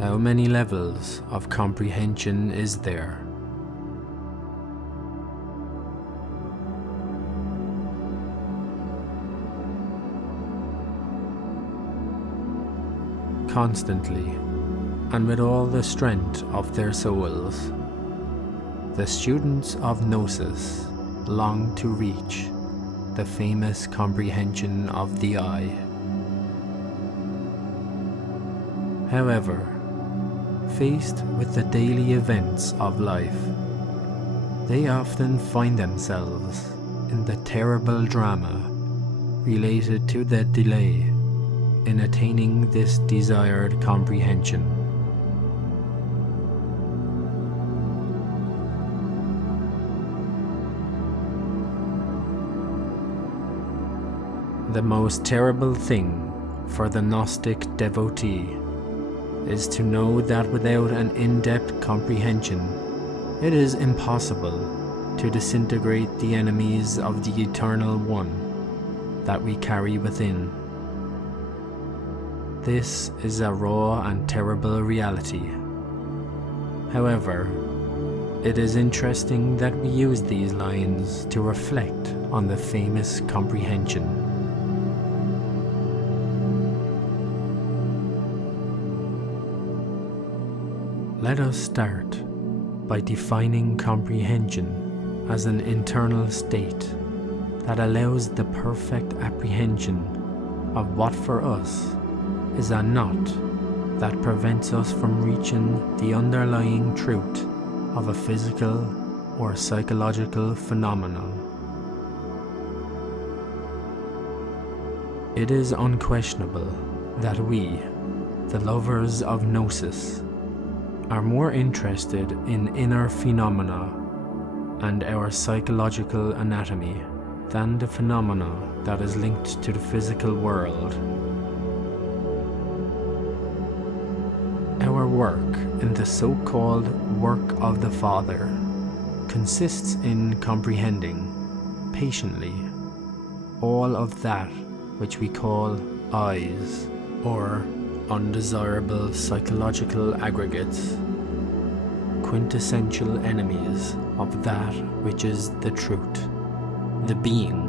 How many levels of comprehension is there? Constantly, and with all the strength of their souls, the students of Gnosis long to reach the famous comprehension of the I. However, faced with the daily events of life, they often find themselves in the terrible drama related to the delay in attaining this desired comprehension. The most terrible thing for the Gnostic devotee is to know that without an in-depth comprehension, it is impossible to disintegrate the enemies of the Eternal One that we carry within. This is a raw and terrible reality. However, it is interesting that we use these lines to reflect on the famous comprehension. Let us start by defining comprehension as an internal state that allows the perfect apprehension of what for us is a knot that prevents us from reaching the underlying truth of a physical or psychological phenomenon. It is unquestionable that we, the lovers of Gnosis, are more interested in inner phenomena and our psychological anatomy than the phenomena that is linked to the physical world. Our work in the so-called work of the Father consists in comprehending patiently all of that which we call I's, or undesirable psychological aggregates, quintessential enemies of that which is the truth, the being.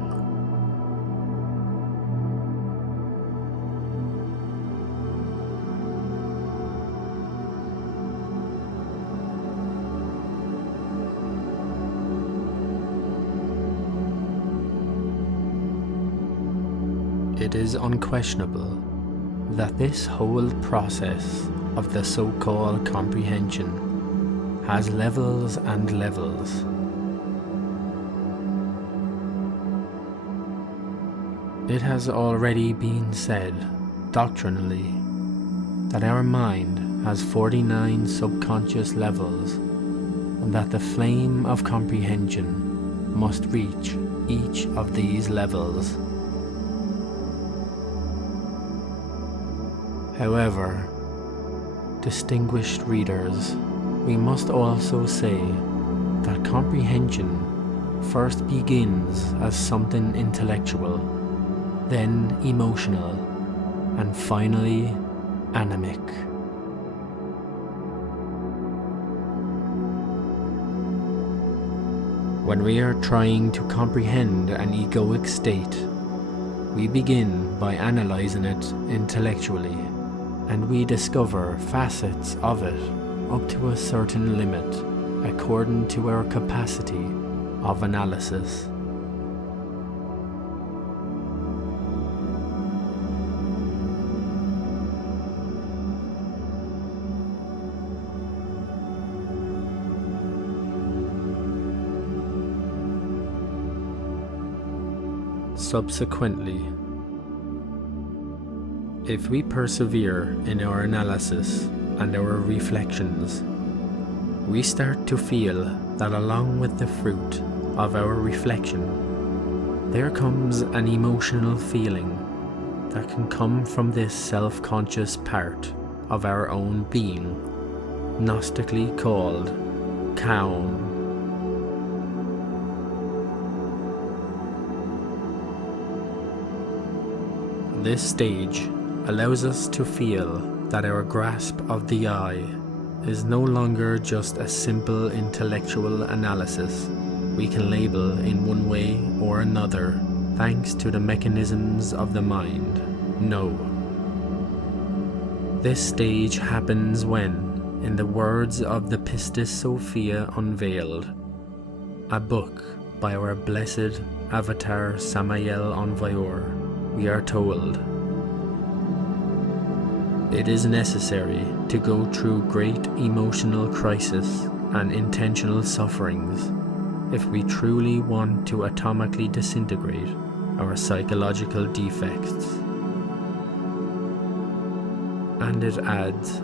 It is unquestionable that this whole process of the so-called comprehension has levels and levels. It has already been said doctrinally that our mind has 49 subconscious levels, and that the flame of comprehension must reach each of these levels. However, distinguished readers, we must also say that comprehension first begins as something intellectual, then emotional, and finally animic. When we are trying to comprehend an egoic state, we begin by analyzing it intellectually, and we discover facets of it up to a certain limit according to our capacity of analysis. Subsequently, if we persevere in our analysis and our reflections, we start to feel that along with the fruit of our reflection, there comes an emotional feeling that can come from this self-conscious part of our own being, Gnostically called calm. This stage allows us to feel that our grasp of the I is no longer just a simple intellectual analysis we can label in one way or another thanks to the mechanisms of the mind. No. This stage happens when, in the words of the Pistis Sophia Unveiled, a book by our blessed Avatar Samael Envoyeur, we are told, it is necessary to go through great emotional crisis and intentional sufferings if we truly want to atomically disintegrate our psychological defects. And it adds,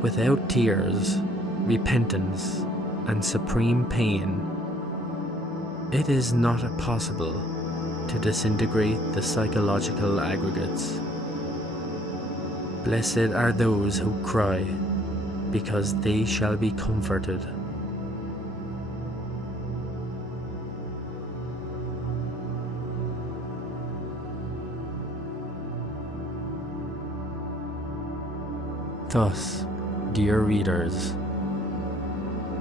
without tears, repentance, and supreme pain, it is not possible to disintegrate the psychological aggregates. Blessed are those who cry, because they shall be comforted. Thus, dear readers,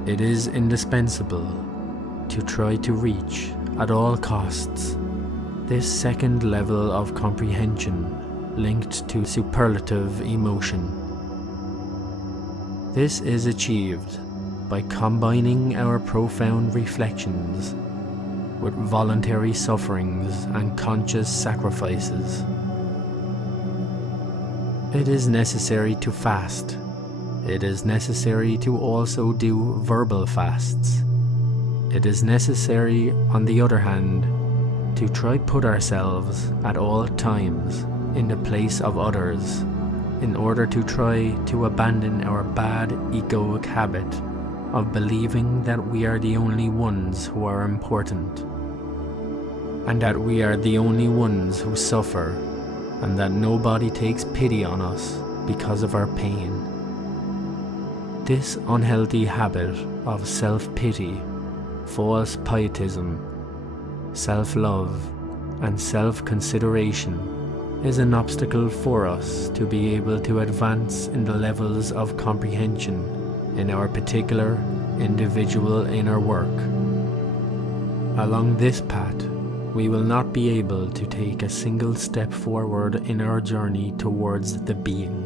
it is indispensable to try to reach, at all costs, this second level of comprehension linked to superlative emotion. This is achieved by combining our profound reflections with voluntary sufferings and conscious sacrifices. It is necessary to fast. It is necessary to also do verbal fasts. It is necessary, on the other hand, to try put ourselves at all times in the place of others, in order to try to abandon our bad egoic habit of believing that we are the only ones who are important, and that we are the only ones who suffer, and that nobody takes pity on us because of our pain. This unhealthy habit of self-pity, false pietism, self-love, and self-consideration is an obstacle for us to be able to advance in the levels of comprehension in our particular individual inner work. Along this path, we will not be able to take a single step forward in our journey towards the being.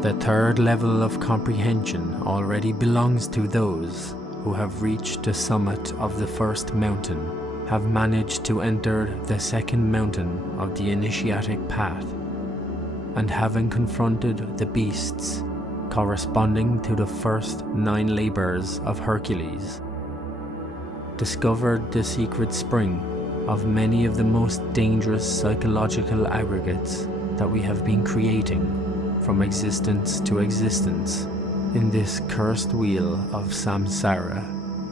The third level of comprehension already belongs to those who have reached the summit of the first mountain, have managed to enter the second mountain of the initiatic path, and having confronted the beasts corresponding to the first 9 labors of Hercules, discovered the secret spring of many of the most dangerous psychological aggregates that we have been creating from existence to existence in this cursed wheel of samsara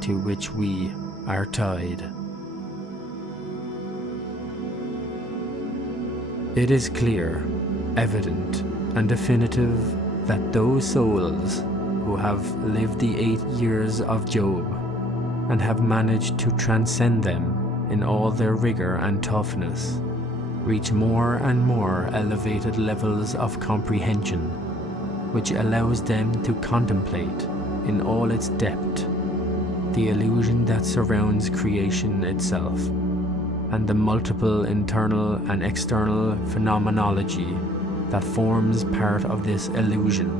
to which we are tied. It is clear, evident, and definitive that those souls who have lived the 8 years of Job and have managed to transcend them in all their rigor and toughness reach more and more elevated levels of comprehension, which allows them to contemplate in all its depth the illusion that surrounds creation itself, and the multiple internal and external phenomenology that forms part of this illusion.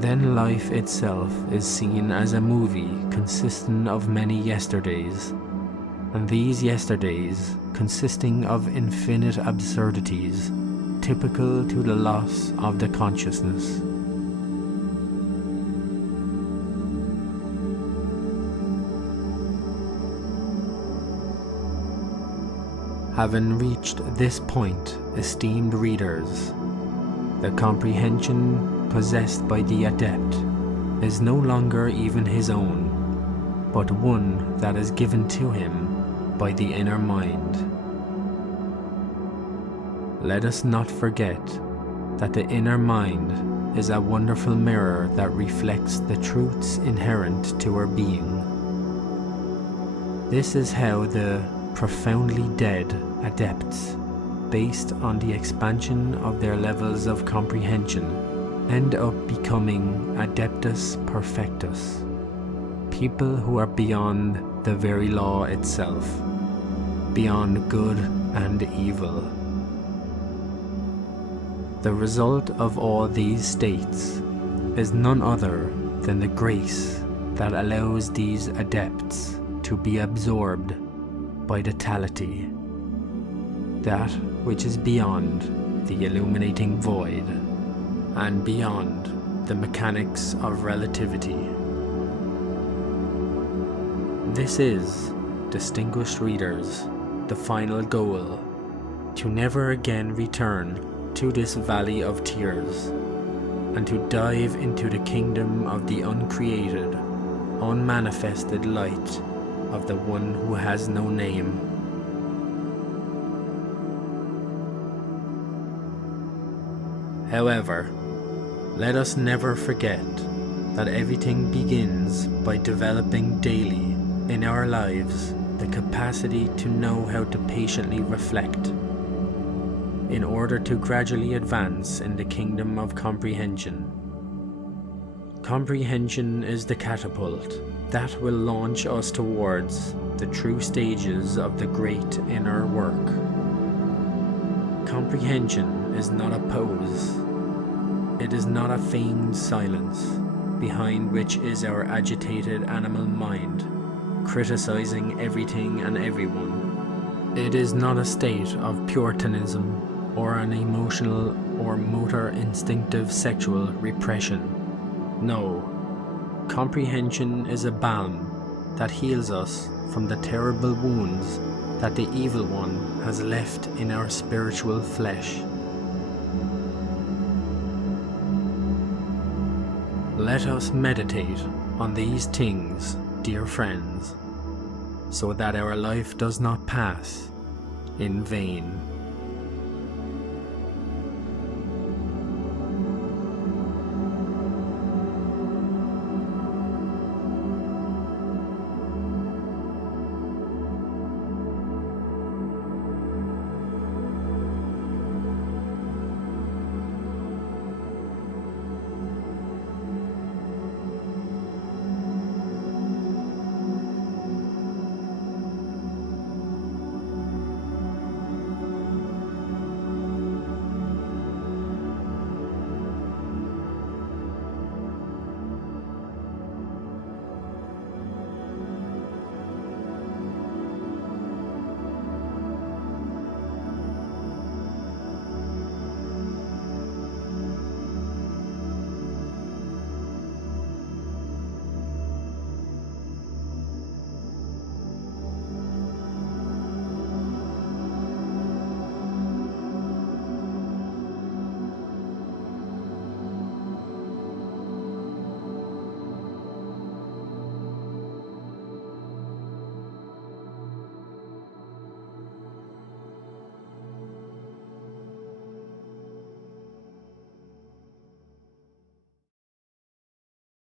Then life itself is seen as a movie consisting of many yesterdays, and these yesterdays consisting of infinite absurdities typical to the loss of the consciousness. Having reached this point, esteemed readers, the comprehension possessed by the adept is no longer even his own, but one that is given to him by the inner mind. Let us not forget that the inner mind is a wonderful mirror that reflects the truths inherent to our being. This is how the profoundly dead adepts, based on the expansion of their levels of comprehension, end up becoming adeptus perfectus, people who are beyond the very law itself, beyond good and evil. The result of all these states is none other than the grace that allows these adepts to be absorbed by totality, that which is beyond the illuminating void and beyond the mechanics of relativity. This is, distinguished readers, the final goal, to never again return to this valley of tears, and to dive into the kingdom of the uncreated, unmanifested light of the one who has no name. However, let us never forget that everything begins by developing daily in our lives the capacity to know how to patiently reflect, in order to gradually advance in the kingdom of comprehension. Comprehension is the catapult that will launch us towards the true stages of the great inner work. Comprehension is not a pose. It is not a feigned silence, behind which is our agitated animal mind, criticizing everything and everyone. It is not a state of puritanism or an emotional or motor instinctive sexual repression. No, comprehension is a balm that heals us from the terrible wounds that the evil one has left in our spiritual flesh. Let us meditate on these things, dear friends, so that our life does not pass in vain.